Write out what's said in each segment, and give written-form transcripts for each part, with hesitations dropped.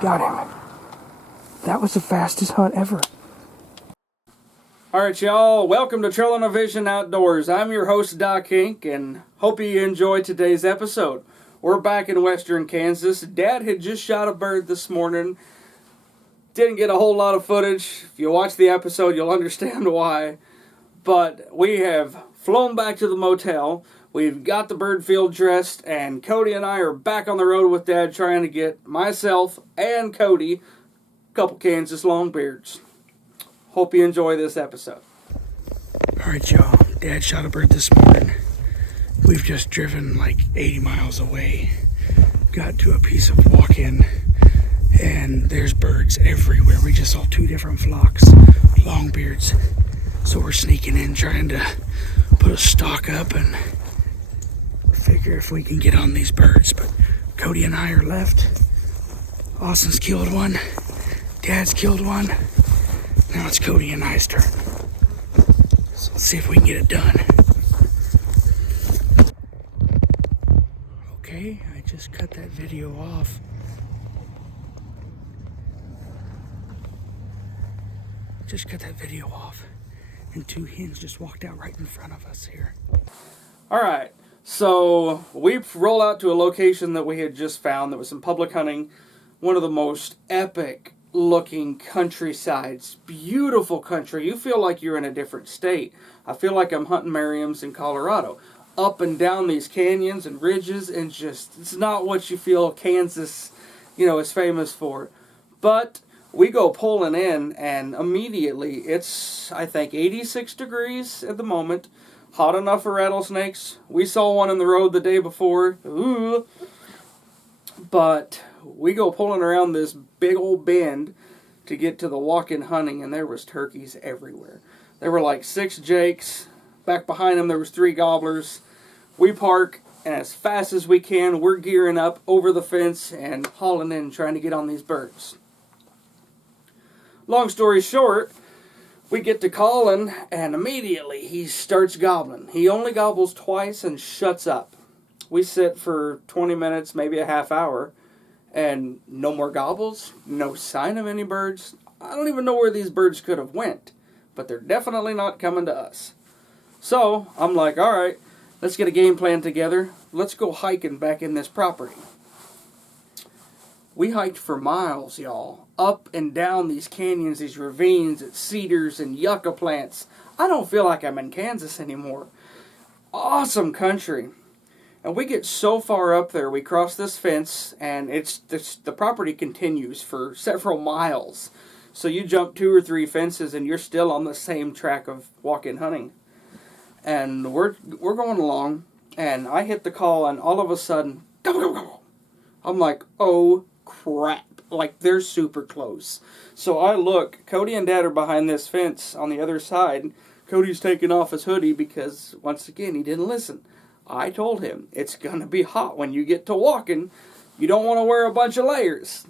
Got him. That was the fastest hunt ever. Alright, y'all. Welcome to Trailing a Vision Outdoors. I'm your host, Doc Hinck, and hope you enjoyed today's episode. We're back in western Kansas. Dad had just shot a bird this morning. Didn't get a whole lot of footage. If you watch the episode, you'll understand why. But we have flown back to the motel. We've got the bird field dressed, and Cody and I are back on the road with Dad trying to get myself and Cody a couple Kansas longbeards. Hope you enjoy this episode. Alright, y'all. Dad shot a bird this morning. We've just driven like 80 miles away. Got to a piece of walk-in, and there's birds everywhere. We just saw two different flocks, longbeards. So we're sneaking in, trying to put a stalk up and figure if we can get on these birds. But Cody and I are left. Austin's killed one. Dad's killed one. Now it's Cody and I's turn. So let's see if we can get it done. Okay, I just cut that video off. And two hens just walked out right in front of us here. Alright, so we roll out to a location that we had just found that was some public hunting. One of the most epic looking countrysides. Beautiful country. You feel like you're in a different state. I feel like I'm hunting Merriam's in Colorado. Up and down these canyons and ridges, and just, it's not what you feel Kansas, is famous for. But we go pulling in, and immediately it's, I think, 86 degrees at the moment. Hot enough for rattlesnakes. We saw one in the road the day before. Ooh. But we go pulling around this big old bend to get to the walk-in hunting, and there was turkeys everywhere. There were like 6 jakes. Back behind them there was 3 gobblers. We park, and as fast as we can, we're gearing up over the fence and hauling in, trying to get on these birds. Long story short, we get to calling, and immediately he starts gobbling. He only gobbles twice and shuts up. We sit for 20 minutes, maybe a half hour, and no more gobbles, no sign of any birds. I don't even know where these birds could have went, but they're definitely not coming to us. So, I'm like, alright, let's get a game plan together. Let's go hiking back in this property. We hiked for miles, y'all. Up and down these canyons, these ravines, it's cedars and yucca plants. I don't feel like I'm in Kansas anymore. Awesome country. And we get so far up there, we cross this fence, and the property continues for several miles. So you jump 2 or 3 fences, and you're still on the same track of walk-in hunting. And we're going along, and I hit the call, and all of a sudden, gobble, gobble, gobble. I'm like, oh crap. Like, they're super close. So I look, Cody and Dad are behind this fence on the other side. Cody's taking off his hoodie because, once again, he didn't listen. I told him, it's going to be hot when you get to walking. You don't want to wear a bunch of layers.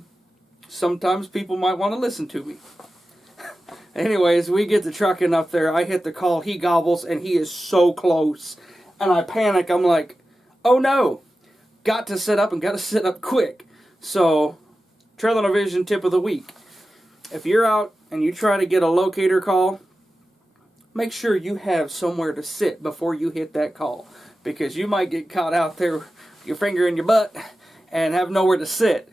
Sometimes people might want to listen to me. Anyways, we get the trucking up there. I hit the call. He gobbles, and he is so close. And I panic. I'm like, oh no. Got to sit up and got to sit up quick. So, Trailing a Vision tip of the week. If you're out and you try to get a locator call, make sure you have somewhere to sit before you hit that call. Because you might get caught out there with your finger in your butt and have nowhere to sit.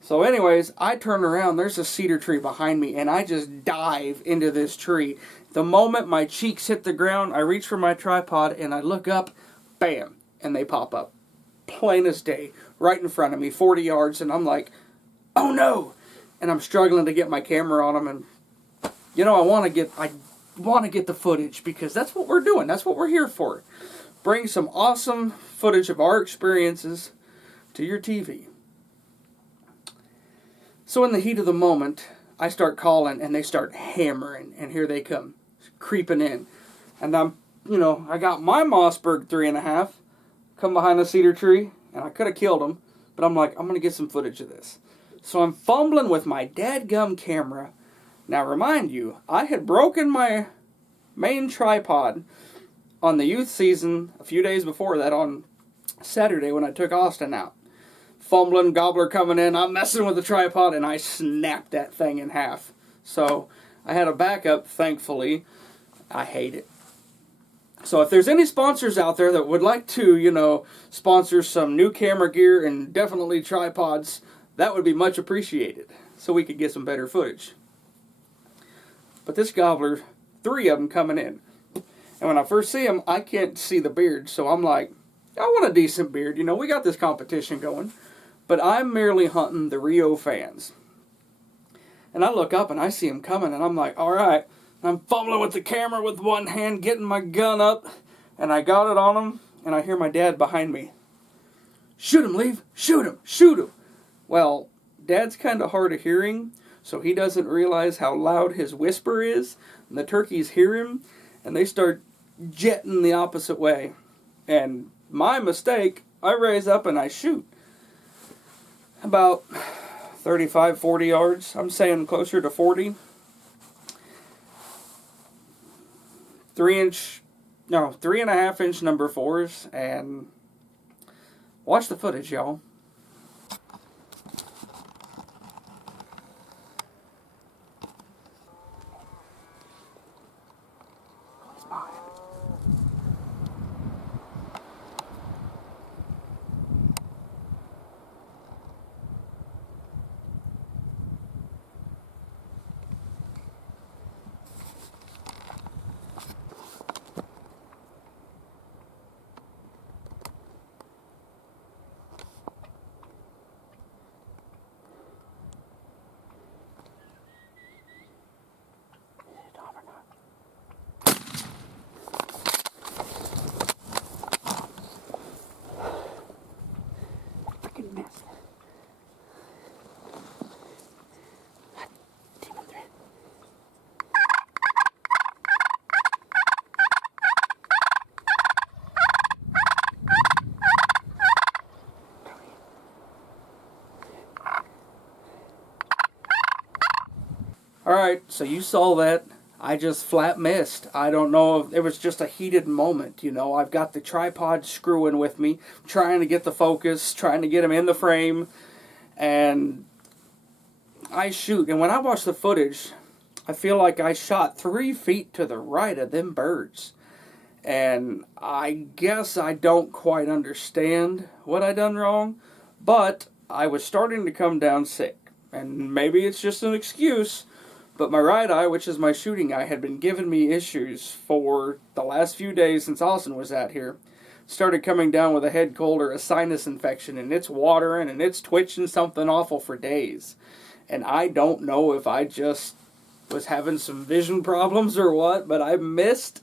So anyways, I turn around, there's a cedar tree behind me, and I just dive into this tree. The moment my cheeks hit the ground, I reach for my tripod, and I look up, bam, and they pop up. Plain as day, right in front of me, 40 yards, and I'm like, oh no! And I'm struggling to get my camera on them, and, I want to get the footage, because that's what we're doing, that's what we're here for. Bring some awesome footage of our experiences to your TV. So in the heat of the moment, I start calling, and they start hammering, and here they come, creeping in. And I got my Mossberg 3.5, come behind a cedar tree, and I could have killed him, but I'm like, I'm going to get some footage of this. So I'm fumbling with my dadgum camera. Now remind you, I had broken my main tripod on the youth season a few days before that on Saturday when I took Austin out. fumbling, gobbler coming in. I'm messing with the tripod, and I snapped that thing in half. So I had a backup, thankfully. I hate it. So if there's any sponsors out there that would like to, sponsor some new camera gear and definitely tripods, that would be much appreciated, so we could get some better footage. But this gobbler, 3 of them coming in. And when I first see him, I can't see the beard, so I'm like, I want a decent beard. We got this competition going. But I'm merely hunting the Rio fans. And I look up and I see him coming, and I'm like, all right. I'm fumbling with the camera with one hand, getting my gun up, and I got it on him, and I hear my dad behind me. Shoot him, Leave. Shoot him. Shoot him. Well, Dad's kind of hard of hearing, so he doesn't realize how loud his whisper is, and the turkeys hear him, and they start jetting the opposite way. And my mistake, I raise up and I shoot. About 35, 40 yards. I'm saying closer to 40. 3.5 inch number 4s, and watch the footage, y'all. He's behind. Alright, so you saw that. I just flat missed. I don't know if it was just a heated moment, I've got the tripod screwing with me, trying to get the focus, trying to get him in the frame, and I shoot. And when I watch the footage, I feel like I shot 3 feet to the right of them birds. And I guess I don't quite understand what I done wrong, but I was starting to come down sick. And maybe it's just an excuse, but my right eye, which is my shooting eye, had been giving me issues for the last few days since Austin was out here. Started coming down with a head cold or a sinus infection, and it's watering and it's twitching something awful for days. And I don't know if I just was having some vision problems or what, but I missed.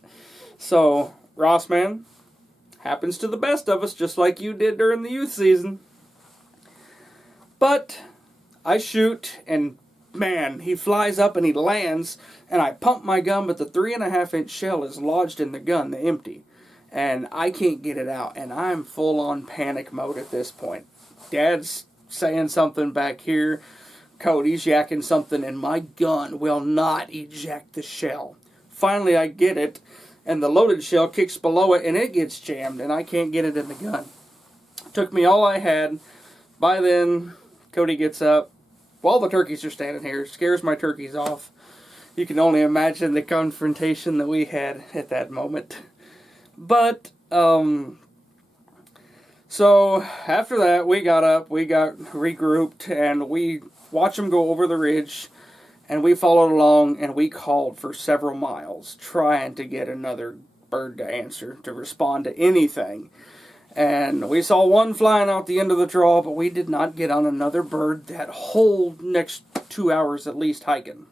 So, Ross, man, happens to the best of us, just like you did during the youth season. But I shoot, and man, he flies up and he lands, and I pump my gun, but the 3.5 inch shell is lodged in the gun, the empty, and I can't get it out, and I'm full on panic mode at this point. Dad's saying something back here, Cody's yakking something, and my gun will not eject the shell. Finally, I get it, and the loaded shell kicks below it, and it gets jammed, and I can't get it in the gun. Took me all I had. By then, Cody gets up. While the turkeys are standing here, scares my turkeys off. You can only imagine the confrontation that we had at that moment. But, so after that, we got up, we got regrouped, and we watched them go over the ridge, and we followed along, and we called for several miles, trying to get another bird to answer, to respond to anything. And we saw one flying out the end of the draw, but we did not get on another bird that whole next 2 hours at least hiking.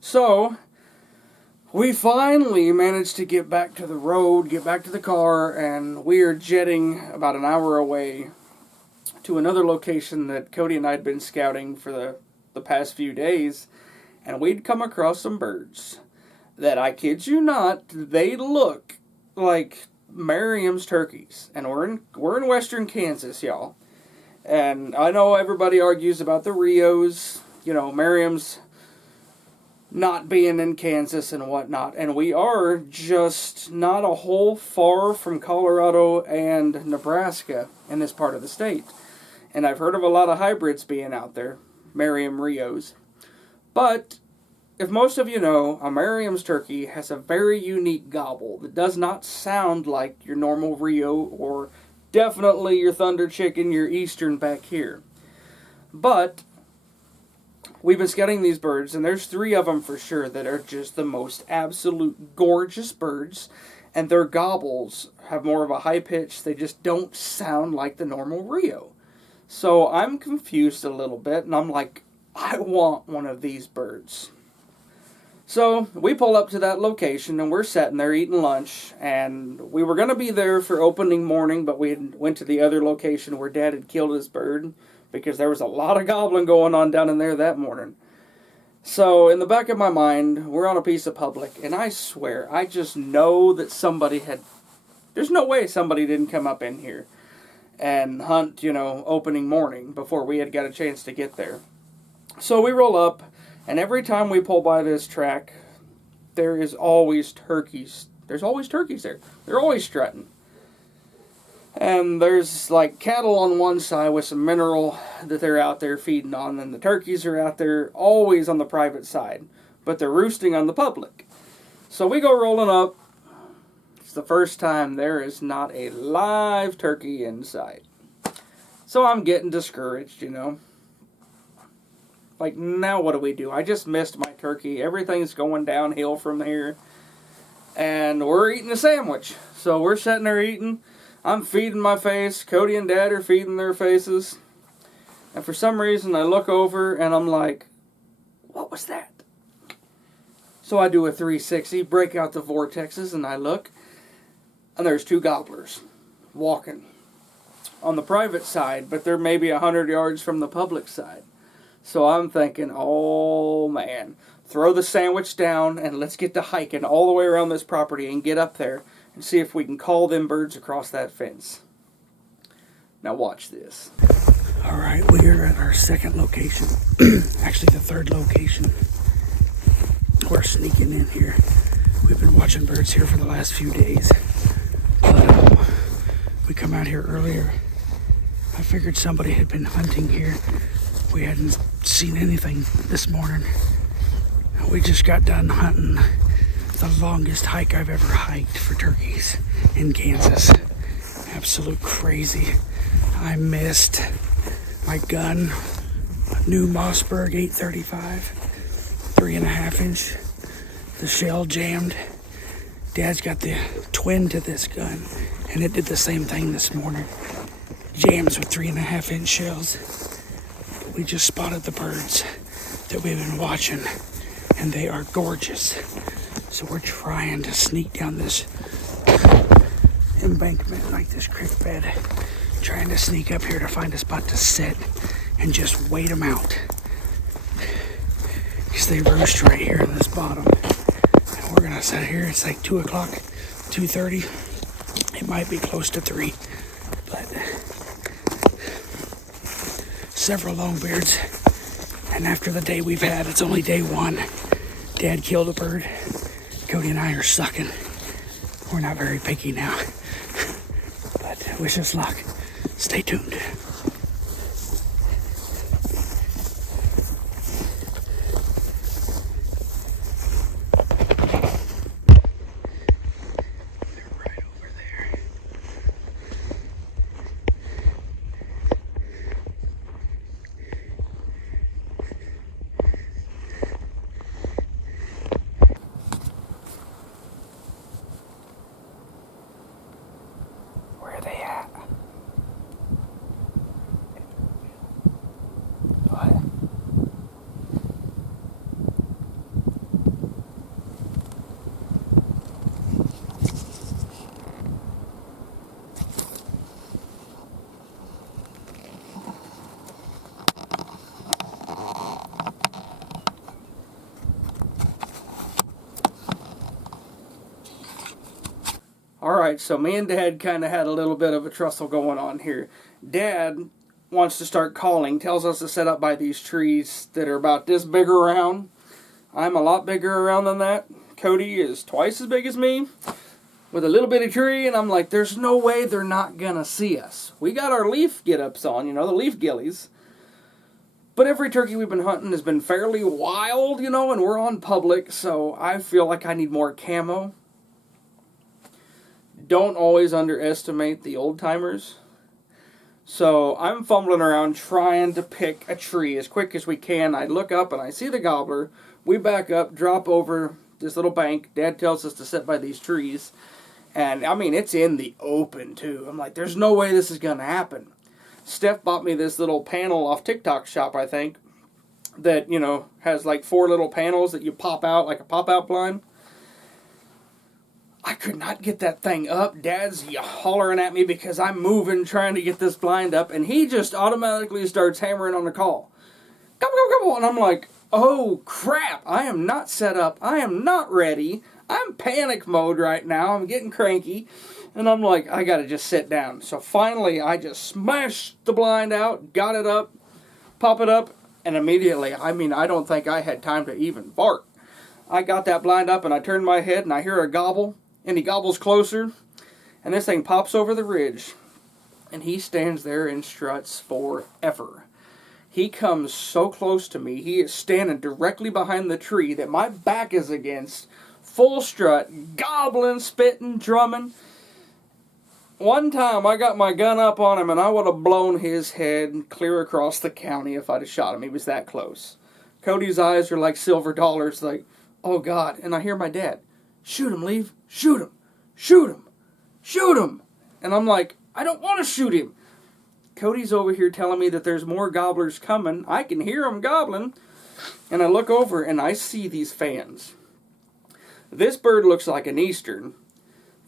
So, we finally managed to get back to the road, get back to the car, and we are jetting about an hour away to another location that Cody and I had been scouting for the past few days, and we'd come across some birds that, I kid you not, they look like Merriam's turkeys, and we're in western Kansas, y'all. And I know everybody argues about the Rios, Merriam's not being in Kansas and whatnot, and we are just not a whole far from Colorado and Nebraska in this part of the state. And I've heard of a lot of hybrids being out there, Merriam Rios. But if most of you know, a Merriam's turkey has a very unique gobble that does not sound like your normal Rio or definitely your Thunder Chicken, your Eastern back here. But we've been scouting these birds, and there's 3 of them for sure that are just the most absolute gorgeous birds, and their gobbles have more of a high pitch. They just don't sound like the normal Rio. So I'm confused a little bit, and I'm like, I want one of these birds. So we pull up to that location, and we're sitting there eating lunch, and we were going to be there for opening morning, but we went to the other location where Dad had killed his bird, because there was a lot of gobbling going on down in there that morning. So in the back of my mind, we're on a piece of public, and I swear, I just know that somebody had... There's no way somebody didn't come up in here and hunt, opening morning before we had got a chance to get there. So we roll up, and every time we pull by this track, there is always turkeys. There's always turkeys there. They're always strutting. And there's like cattle on one side with some mineral that they're out there feeding on. And the turkeys are out there always on the private side. But they're roosting on the public. So we go rolling up. It's the first time there is not a live turkey in sight. So I'm getting discouraged, Like, now what do? I just missed my turkey. Everything's going downhill from here. And we're eating a sandwich. So we're sitting there eating. I'm feeding my face. Cody and Dad are feeding their faces. And for some reason, I look over and I'm like, what was that? So I do a 360, break out the vortexes, and I look. And there's 2 gobblers walking on the private side, but they're maybe 100 yards from the public side. So I'm thinking, oh man, throw the sandwich down and let's get to hiking all the way around this property and get up there and see if we can call them birds across that fence. Now watch this. Alright, we are at our second location. Actually the third location. We're sneaking in here. We've been watching birds here for the last few days. But we come out here earlier. I figured somebody had been hunting here. We hadn't seen anything this morning. We just got done hunting the longest hike I've ever hiked for turkeys in Kansas. Absolute crazy. I missed my gun, a new Mossberg 835, 3.5 inch. The shell jammed. Dad's got the twin to this gun, and it did the same thing this morning. Jams with 3.5 inch shells. But we just spotted the birds that we've been watching, and they are gorgeous. So we're trying to sneak down this embankment, like this creek bed, trying to sneak up here to find a spot to sit and just wait them out. Because they roost right here in this bottom. And we're gonna sit here. It's like 2 o'clock, 2:30. It might be close to 3, but several longbeards. And after the day we've had, it's only day 1. Dad killed a bird. Cody and I are sucking. We're not very picky now. But wish us luck. Stay tuned. Alright, so me and Dad kind of had a little bit of a tussle going on here. Dad wants to start calling, tells us to set up by these trees that are about this big around. I'm a lot bigger around than that. Cody is twice as big as me. with a little bitty tree, and I'm like, there's no way they're not gonna see us. We got our leaf get-ups on, the leaf gillies. But every turkey we've been hunting has been fairly wild, and we're on public, so I feel like I need more camo. Don't always underestimate the old-timers. So I'm fumbling around trying to pick a tree as quick as we can. I look up and I see the gobbler. We back up, drop over this little bank. Dad tells us to sit by these trees. And, I mean, it's in the open, too. I'm like, there's no way this is going to happen. Steph bought me this little panel off TikTok shop, I think, that, has like 4 little panels that you pop out, like a pop-out blind. I could not get that thing up. Dad's hollering at me because I'm moving, trying to get this blind up, and he just automatically starts hammering on the call. Come on, and I'm like, oh, crap, I am not set up. I am not ready. I'm panic mode right now. I'm getting cranky. And I'm like, I gotta just sit down. So finally, I just smashed the blind out, got it up, pop it up, and immediately, I don't think I had time to even fart. I got that blind up, and I turned my head, and I hear a gobble, and he gobbles closer, and this thing pops over the ridge, and he stands there and struts forever. He comes so close to me, he is standing directly behind the tree that my back is against, full strut, gobbling, spitting, drumming. One time I got my gun up on him and I would have blown his head clear across the county if I'd have shot him. He was that close. Cody's eyes are like silver dollars, like, oh God. And I hear my dad, shoot him, Leave. Shoot him. Shoot him. Shoot him. And I'm like, I don't want to shoot him. Cody's over here telling me that there's more gobblers coming. I can hear them gobbling. And I look over and I see these fans. This bird looks like an eastern.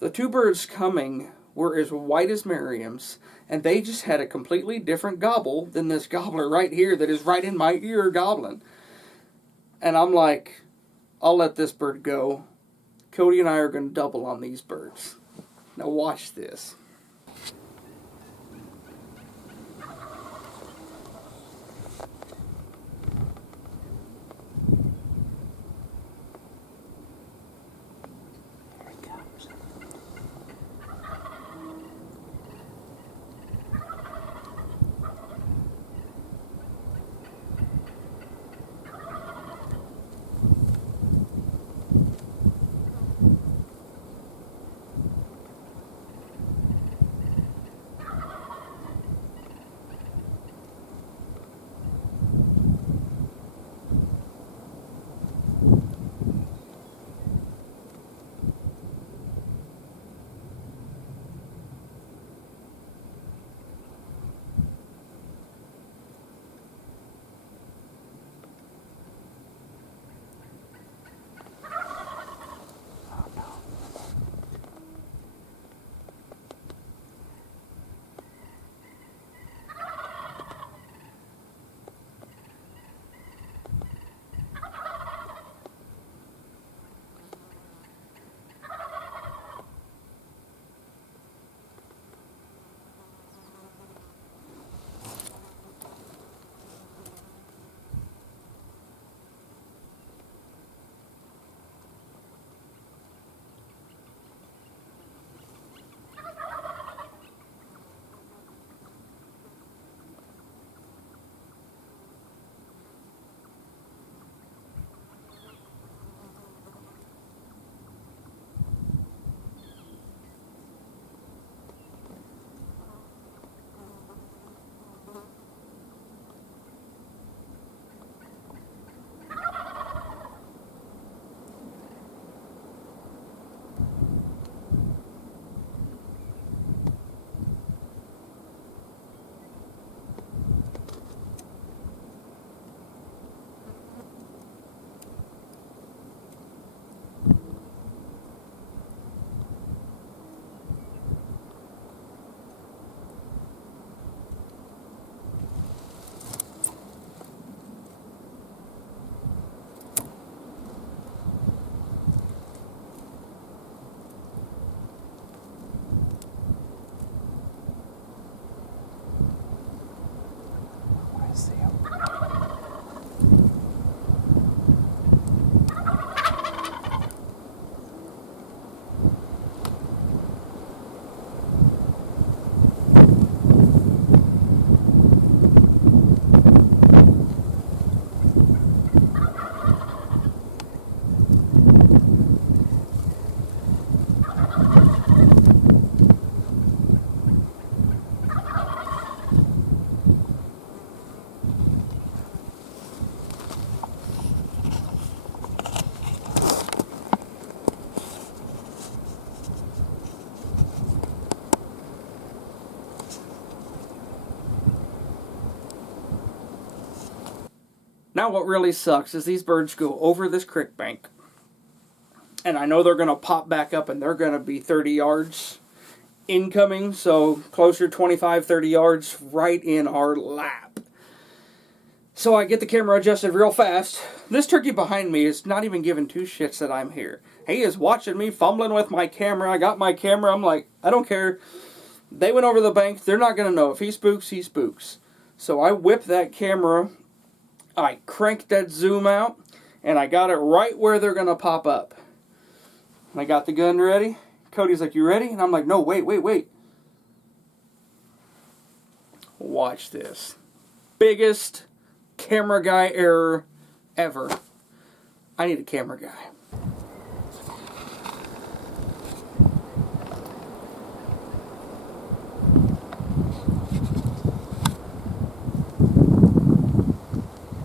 The 2 birds coming were as white as Merriam's, and they just had a completely different gobble than this gobbler right here that is right in my ear gobbling. And I'm like, I'll let this bird go. Cody and I are going to double on these birds. Now watch this. Now what really sucks is these birds go over this creek bank. And I know they're going to pop back up and they're going to be 30 yards incoming. So closer 25, 30 yards right in our lap. So I get the camera adjusted real fast. This turkey behind me is not even giving two shits that I'm here. He is watching me, fumbling with my camera. I got my camera. I'm like, I don't care. They went over the bank. They're not going to know. If he spooks, he spooks. So I whip that camera. I cranked that zoom out. And I got it right where they're going to pop up. I got the gun ready. Cody's like, you ready? And I'm like, no, wait. Watch this. Biggest camera guy error ever. I need a camera guy.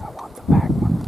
I want the back one.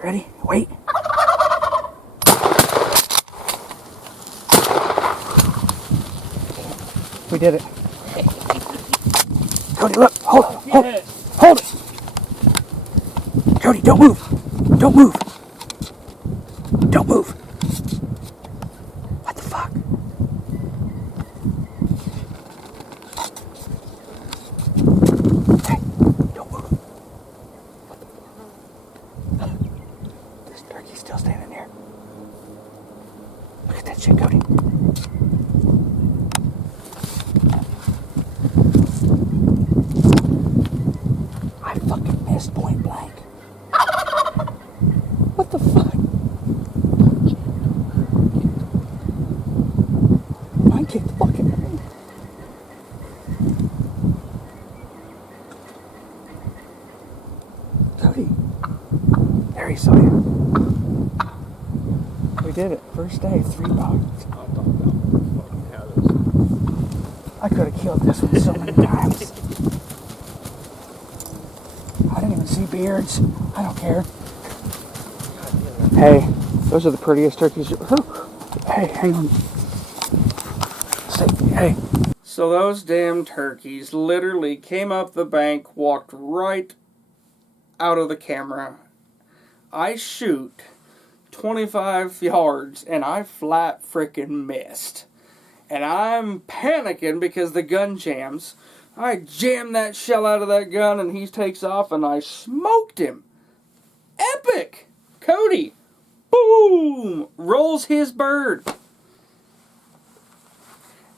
Ready? Wait. We did it. Cody, look. Hold it. Hold it. Cody, don't move. Don't move. Don't move. What the fuck? Hey, don't move. What the fuck? This turkey's still standing there. Look at that shit, Cody. I fucking missed point blank. What the fuck? Mine kicked fucking me. Cody. There he saw you. We did it. First day, 3 bucks. I could have killed this one so many times. I didn't even see beards. I don't care. Hey, those are the prettiest turkeys. Hey, hang on. Hey. So those damn turkeys literally came up the bank, walked right out of the camera. I shoot 25 yards and I flat freaking missed. And I'm panicking because the gun jams. I jammed that shell out of that gun and he takes off and I smoked him. Epic! Cody, boom, rolls his bird.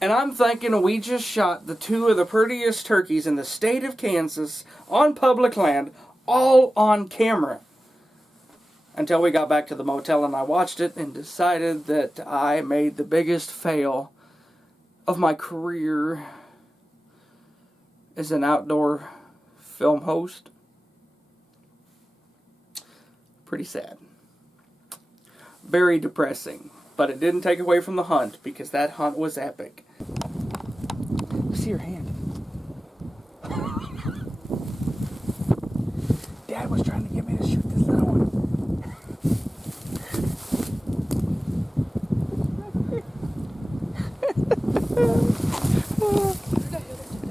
And I'm thinking we just shot the 2 of the prettiest turkeys in the state of Kansas on public land, all on camera. Until we got back to the motel and I watched it and decided that I made the biggest fail of my career as an outdoor film host. Pretty sad. Very depressing. But it didn't take away from the hunt, because that hunt was epic. See your hand. Dad was trying to get me to shoot this little one.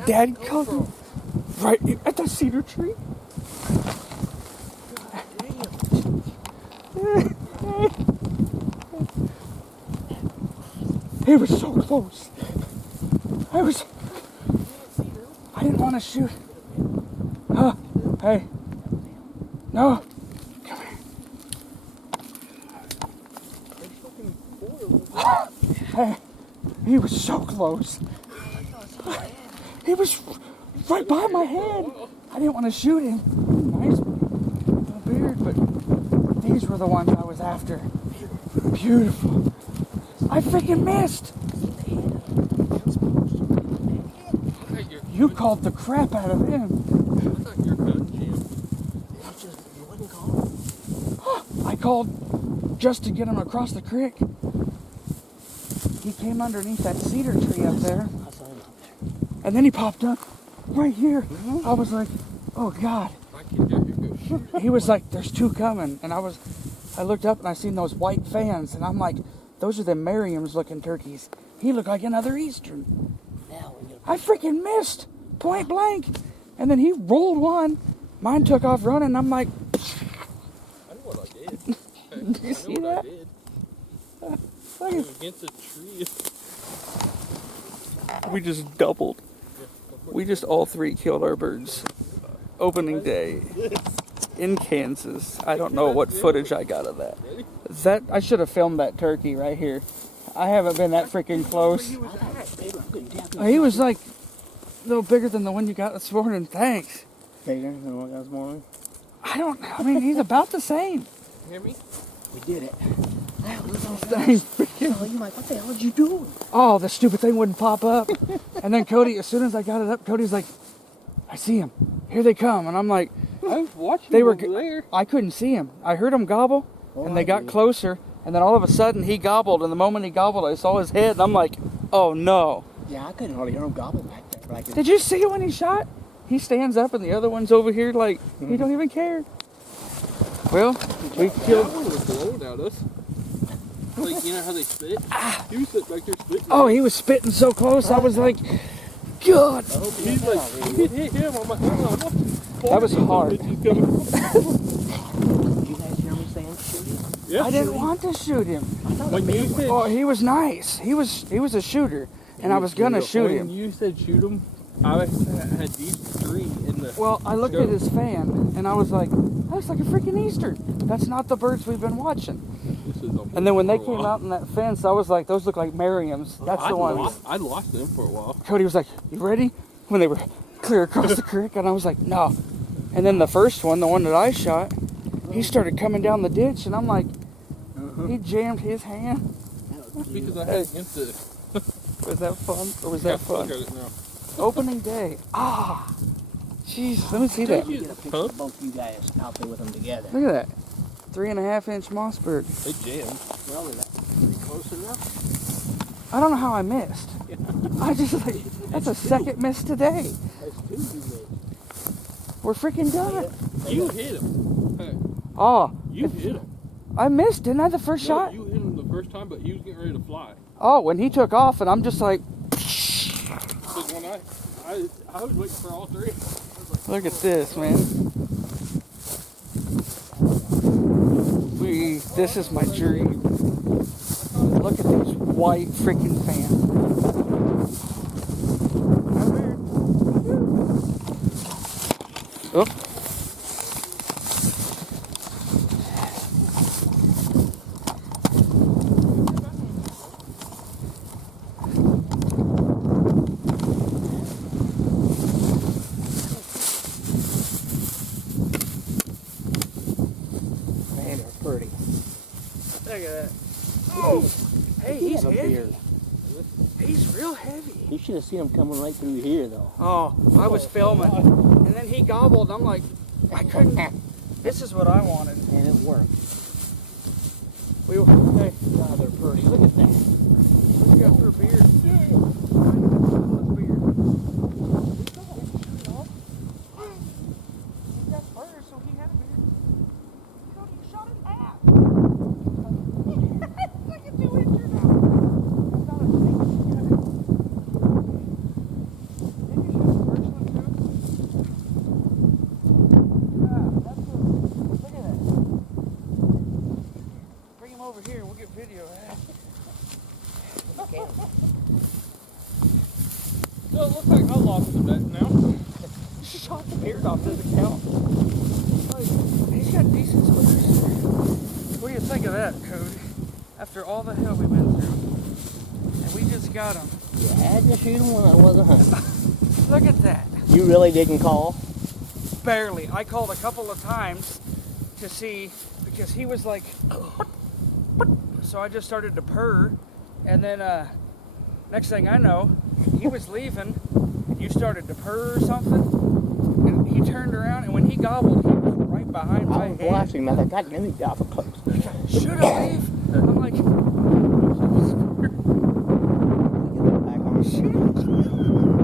Dad called me right at the cedar tree. He was so close. I didn't want to shoot. Hey. No. Come here. Hey. He was so close. He was right by my head. I didn't want to shoot him. Nice little beard, but these were the ones I was after. Beautiful. I freaking missed. You called the crap out of him. I thought you were done, Jim. You wouldn't call. I called just to get him across the creek. He came underneath that cedar tree up there. I saw him up there. And then he popped up right here. I was like, oh God. I can dare you go shoot. He was like, there's two coming. And I looked up and I seen those white fans. And I'm like, those are the Merriam's looking turkeys. He looked like another Eastern. Now when you I freaking missed. Point blank. And then he rolled one. Mine took off running. I'm like, I know what I did. did you see that? I was against a tree. We just doubled. We just all three killed our birds. Opening day in Kansas. I don't know what footage I got of that. I should have filmed that turkey right here. I haven't been that freaking close. He was like a little bigger than the one you got this morning. Thanks. Bigger than what I got this morning? I mean, he's about the same. You hear me? We did it. Thing's freaking. Oh, you like, what the hell did you do? Oh, the stupid thing wouldn't pop up. And then Cody, as soon as I got it up, Cody's like, I see him. Here they come. And I'm like, I was watching they were over there. I couldn't see him. I heard him gobble, and they got closer. And then all of a sudden, he gobbled. And the moment he gobbled, I saw his head. And I'm like, oh no. Yeah, I couldn't hardly hear him gobble back there. Like, Did you see it when he shot? He stands up, and the other one's over here like, he don't even care. Well, we killed. That one was blowing at us. Like, you know how they spit? He was sitting back there spitting. Oh, he was spitting so close. I was like, God. He's like, you can hit him. I'm like, oh, I'm That was hard. did you guys hear me saying shoot him? Yeah. I didn't want to shoot him. When you said, Oh, he was nice. He was a shooter, and I was gonna shoot when him. you said shoot him, I had these three in the. Well, I looked at his fan, and I was like, that looks like a freaking Eastern. That's not the birds we've been watching. And then when they came out in that fence, I was like, those look like Merriam's. That's the ones. I lost them for a while. Cody was like, you ready? When they were clear across the creek, and I was like, no. And then the first one, the one that I shot, he started coming down the ditch, and I'm like, he jammed his hand. Because I had against it. Was that fun? Or was that fun? Opening day. Ah. Jeez, let me see that. Get a picture of both you guys out there with them together. Look at that. 3.5-inch Mossberg. They jammed. Well, that's pretty close enough. I don't know how I missed. I just like, that's a second miss today. That's two you made. We're freaking done. You hit him. Hey, Oh, you hit him. I missed, didn't I, the first No, shot? you hit him the first time, but he was getting ready to fly. Oh, when he took off, and I'm just like, Because when I was waiting for all three. look at this, man. This is my dream. Look at these white freaking fans. Oh. Man, they're pretty. Look at that. Oh, hey, he's Have a heavy. beard. He's real heavy. You should have seen him coming right through here, though. Oh, I was filming, and then he gobbled. I'm like, I couldn't. This is what I wanted. And it worked. Hey, God, they're pretty. Look at that. what you got for a beard? Over here, we'll get video. Okay. So it looks like I lost the bet now. Shot the beard off his account. He's got decent spurs. What do you think of that, Cody? After all the hell we've been through, and we just got him. You had to shoot him when I wasn't hunting. Look at that. You really didn't call? Barely. I called a couple of times to see because he was like. So I just started to purr, and then next thing I know, he was leaving, and you started to purr or something, and he turned around, and when he gobbled, he was right behind my I was head. watching him. I thought, God, let me get off close. Should I leave? I'm like, Back on shoot.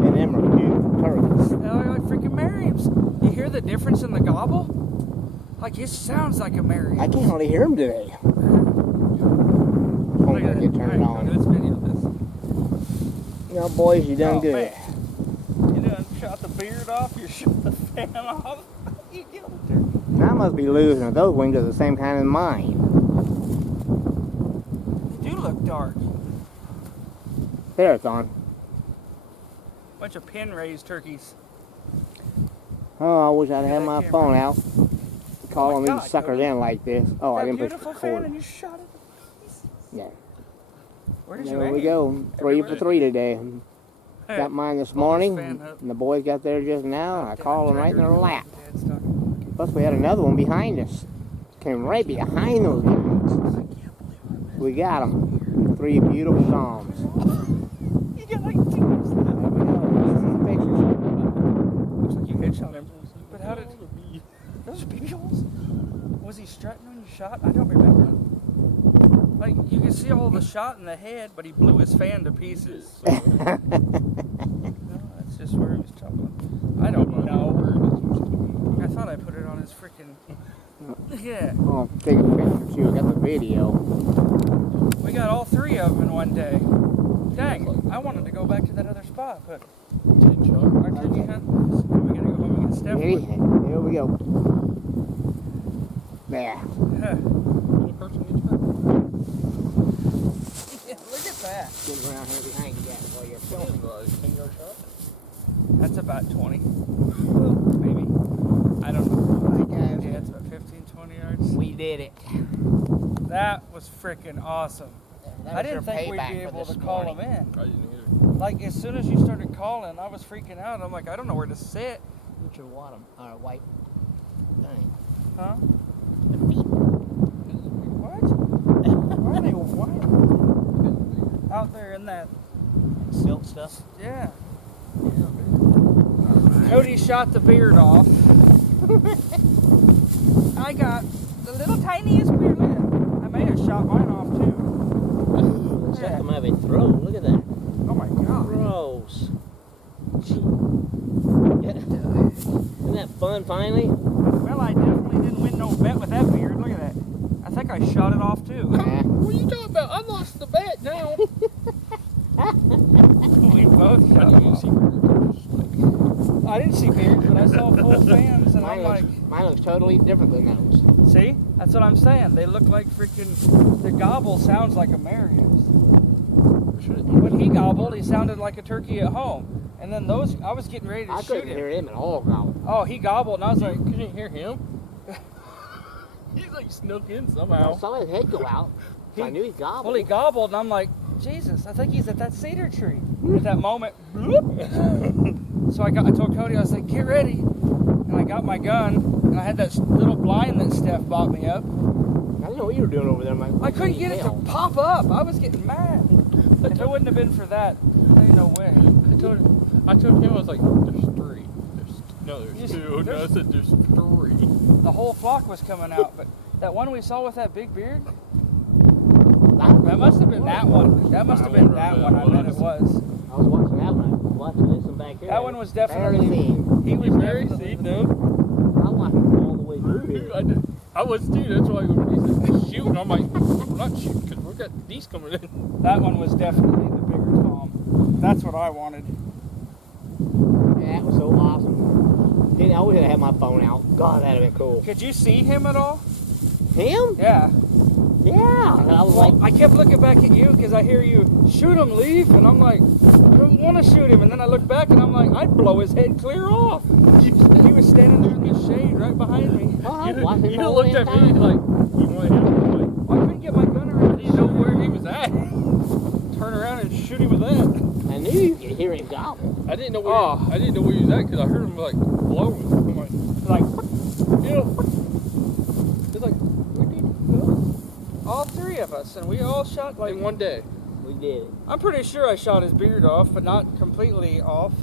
And them are beautiful turkeys. they're like freaking Merriams. You hear the difference in the gobble? Like, it sounds like a Merriam. I can't hardly hear him today. Look at Get that. turned All right, on. let's video this. You know, boys, you done Oh, good. man. You done shot the beard off, you shot the fan off. You killed the turkey. I must be losing. Those wings are the same kind as mine. They do look dark. There, it's on. Bunch of pin raised turkeys. Oh, I wish I'd Look at had that my camera. phone out. Calling my these God, suckers Cody. in like this. Oh, I That didn't push beautiful fan and record. you shot it. Yeah. Where did you There aim? we go. 3 for 3 today. Hey, Got mine this hold this morning, fan up. and the boys got there just now, and I Damn, called them right in Tucker. their lap. Dad's talking. Plus, we had another one behind us. Came right behind those guys. We got them. 3 beautiful psalms. You got like teams. There we go. This is the picture. Looks like you headshot him. But how did those beagles? Was he strutting when you shot? I don't remember. Like you could see all the shot in the head, but he blew his fan to pieces. So, no, that's just where he was chuckling. I don't know. I thought I put it on his freaking. Yeah. Oh, take a picture too. I got the video. We got all 3 of them in one day. Dang, I wanted to go back to that other spot, but our turkey hunt. We gotta go home and get Steph. Ready? Here we go. There. Huh. Yeah, look at that. Get around here behind you guys while you're filming. That's about 20. Maybe. I don't know. All right, guys. Yeah, it's about 15, 20 yards. We did it. That was freaking awesome. I didn't think we'd be able to call him in. I didn't either. Like, as soon as you started calling, I was freaking out. I'm like, I don't know where to sit. What's your white thing? Huh? The feet. What? Why are they white? Out there in that. Silk stuff. Yeah. Cody shot the beard off. I got the little tiniest beard. Look at that. I may have shot mine off too. Check them out of his throat. Look at that. Oh my god. Gross. Isn't that fun finally? Well, I definitely didn't win no bet with that beard. Look at that. I think I shot it off too. What are you talking about? I lost the bet now. We both shot it off. I didn't see beards, but I saw full fans, and I'm like, Mine looks totally different than those. see? That's what I'm saying. They look like freaking. The gobble sounds like a Merriam's. When he gobbled, he sounded like a turkey at home. And then those, I was getting ready to I shoot couldn't him. hear him at all, gobble. Oh, he gobbled, and I was like, You didn't hear him? He's like snuck in somehow. I saw his head go out. So I knew he gobbled. well, he gobbled, and I'm like, Jesus, I think he's at that cedar tree. At that moment, bloop. So I told Cody, I was like, get ready. And I got my gun, and I had that little blind that Steph bought me up. I didn't know what you were doing over there. I couldn't get it to pop up. I was getting mad. If it wouldn't have been for that, there ain't no way. I told him, I was like, there's 3. No, there's Just- two. No, I there's- said there's three. The whole flock was coming out, but that one we saw with that big beard, That that must have been that one. That must have been that one. I bet it was. I was watching that one. I was watching this one back here. That one was Barely definitely. seen. He was Very definitely. see, no. I watched it all the way through here. I was too. That's why when he said shoot, I'm like, we're not shooting because we got these coming in. That one was definitely the bigger Tom. That's what I wanted. Yeah, that was so awesome. Dude, I wish I had my phone out. God, that'd have been cool. Could you see him at all? Him? Yeah. Yeah. And I was like, Well, I kept looking back at you because I hear you shoot him, leave, and I'm like, I don't want to shoot him. And then I look back and I'm like, I'd blow his head clear off. He was standing there in the shade right behind me. oh, I was watching You the whole looked damn at me time. like, you want him? I'm like, I couldn't get my gun around. I didn't know where he was at. Turn around and shoot him with that. I knew you could hear him gobble. I didn't know where. Oh. I didn't know where he was at because I heard him like blowing. I'm like, Like, it's like we did all three of us, and we all shot like in one day. We did it. I'm pretty sure I shot his beard off, but not completely off.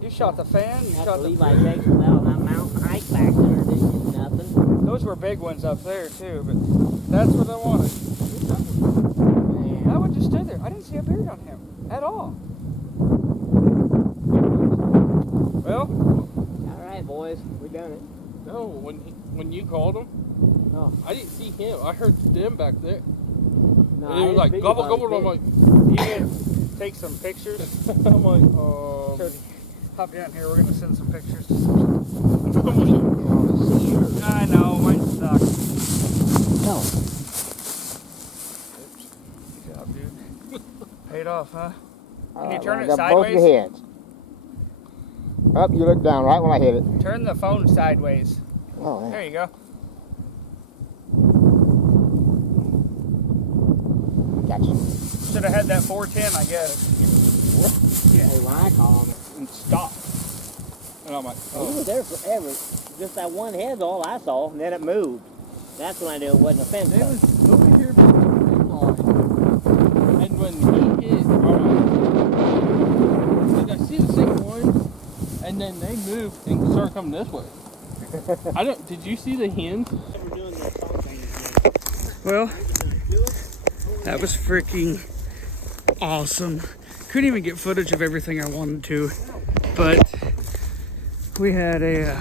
You shot the fan, you That's shot what the. Levi takes without that mountain hike back there. Didn't get nothing. Those were big ones up there too, but that's what I wanted. Man. That one just stood there. I didn't see a beard on him at all. Well, All right, boys. We done it. No, when you called him, Oh. I didn't see him. I heard them back there. No, And it was like gobble gobble. I'm like, you can take some pictures. I'm like, Cody, hop down here. We're gonna send some pictures. I know, mine sucks. No. Good job, dude. Paid off, huh? Can you All turn right, it got both your sideways? heads. Up, you look down right when I hit it. Turn the phone sideways. Oh, yeah. There you go. Gotcha. Should have had that 410, I guess. Hey, when I call him, and stop. And I'm like, he oh. was there forever. Just that one head's all I saw, and then it moved. That's when I knew it wasn't a fence. They post. was over here by the tree line. And when he hit, did I see the same one? And then they moved and started coming this way. Did you see the hens? Well, that was freaking awesome. Couldn't even get footage of everything I wanted to, but we had a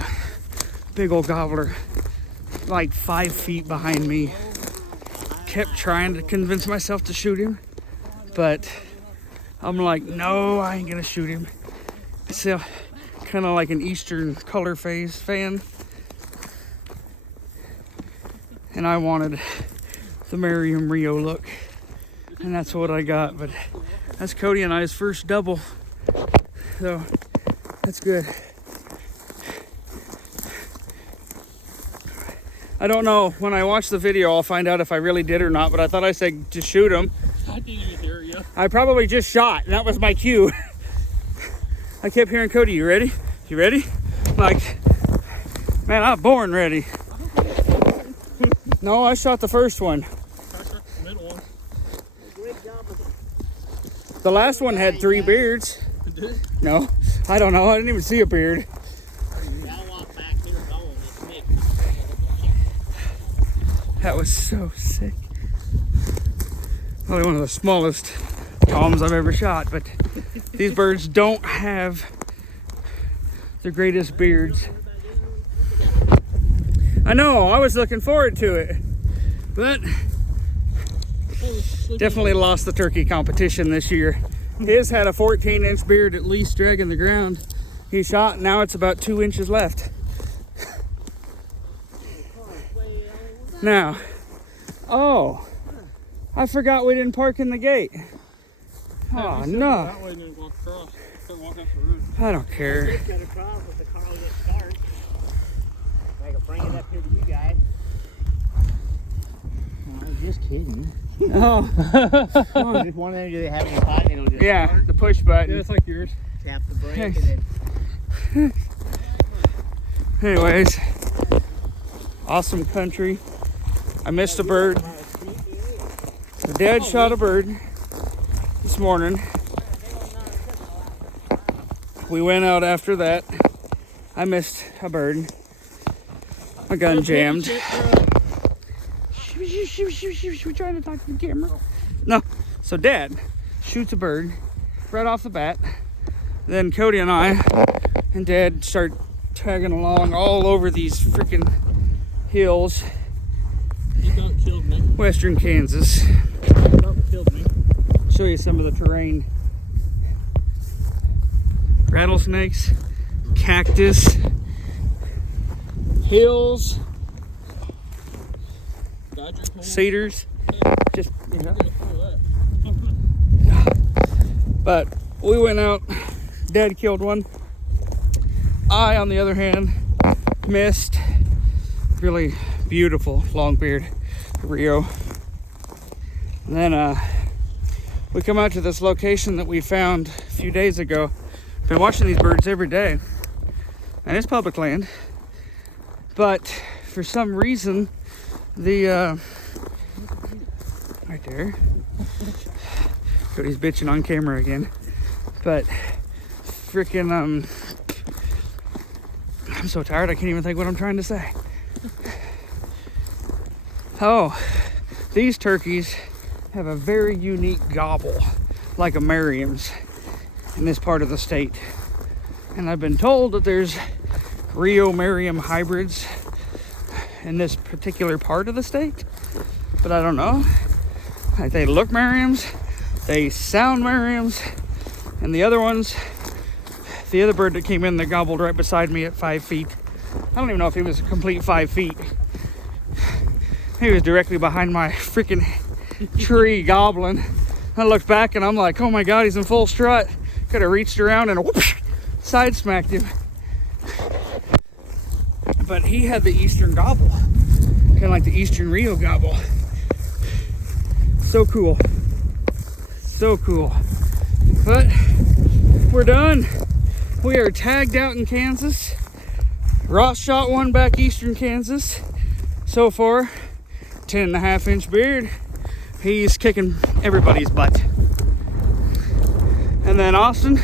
big old gobbler like 5 feet behind me. Kept trying to convince myself to shoot him, but I'm like, no, I ain't gonna shoot him. So, kind of like an Eastern color phase fan, and I wanted the Merriam Rio look, and that's what I got. But that's Cody and I's first double, so that's good. I don't know, when I watch the video I'll find out if I really did or not, but I thought I said to shoot him. I didn't even hear you. I probably just shot, and that was my cue. I kept hearing Cody, you ready? You ready? Like, man, I'm born ready. No, I shot the first one. Middle one. The last one had 3 beards. No, I don't know. I didn't even see a beard. That was so sick. Probably one of the smallest toms I've ever shot, but these birds don't have the greatest beards. I know, I was looking forward to it, but definitely lost the turkey competition this year. His had a 14-inch beard at least dragging the ground. He shot, now it's about 2 inches left. Now, oh, I forgot we didn't park in the gate. Oh, no. That way and then walk across. Start walking up the road. I don't care. Got across with the car will get started. I can bring it up here to you guys. I was just kidding. Oh, Just one of them, do they have any button? It'll just yeah, start. the push button. Yeah, it's like yours. Tap the brake Nice. and then Anyways, awesome country. I missed a bird. The dad shot a bird this morning. We went out after that. I missed a bird. My gun jammed. We're trying to talk to the camera. No. So Dad shoots a bird right off the bat. Then Cody and I and Dad start tagging along all over these freaking hills. You about killed me. Western Kansas. You about killed me. Show you some of the terrain. Rattlesnakes, cactus, hills, cedars. Just, you know. But we went out. Dad killed one. I, on the other hand, missed really beautiful longbeard Rio. And then we come out to this location that we found a few days ago. Been watching these birds every day, and it's public land. But for some reason, the right there, Cody's bitching on camera again. But freaking I'm so tired I can't even think what I'm trying to say. Oh, these turkeys have a very unique gobble, like a Merriam's, in this part of the state. And I've been told that there's Rio Merriam hybrids in this particular part of the state, but I don't know. Like, they look Merriams, they sound Merriams, and the other ones, the other bird that came in that gobbled right beside me at 5 feet, I don't even know if he was a complete 5 feet. He was directly behind my freaking tree gobbling. I looked back and I'm like, oh my God, he's in full strut. Could have reached around and whoosh, side smacked him. But he had the eastern gobble, kind of like the eastern Rio gobble. So cool. So cool. But we're done. We are tagged out in Kansas. Ross shot one back eastern Kansas. So far, 10.5-inch beard. He's kicking everybody's butt. And then Austin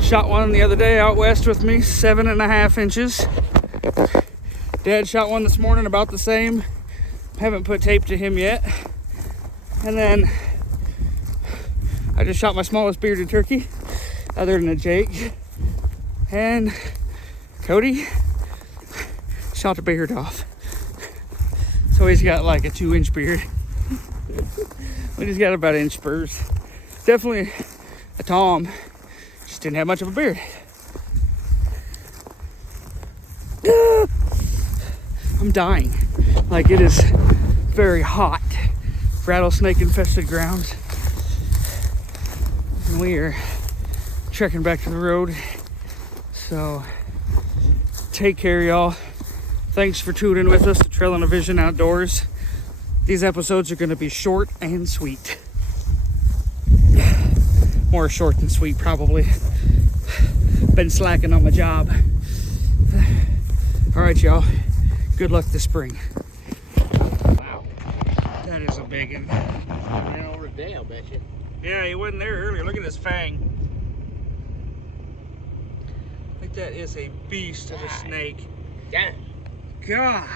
shot one the other day out west with me, 7.5 inches. Dad shot one this morning about the same. Haven't put tape to him yet. And then I just shot my smallest bearded turkey, other than a Jake. And Cody shot the beard off. So he's got like a 2-inch beard. We just got about inch spurs. Definitely a Tom. Just didn't have much of a beard. I'm dying. Like, it is very hot. Rattlesnake infested grounds. And we are trekking back to the road. So take care, y'all. Thanks for tuning with us to Trailin' a Vision Outdoors. These episodes are going to be short and sweet. More short than sweet, probably. Been slacking on my job. All right, y'all. Good luck this spring. Wow. That is a big one. Ran over a day, I'll bet you. Yeah, he wasn't there earlier. Look at his fang. I think that is a beast of a snake. Yeah. God.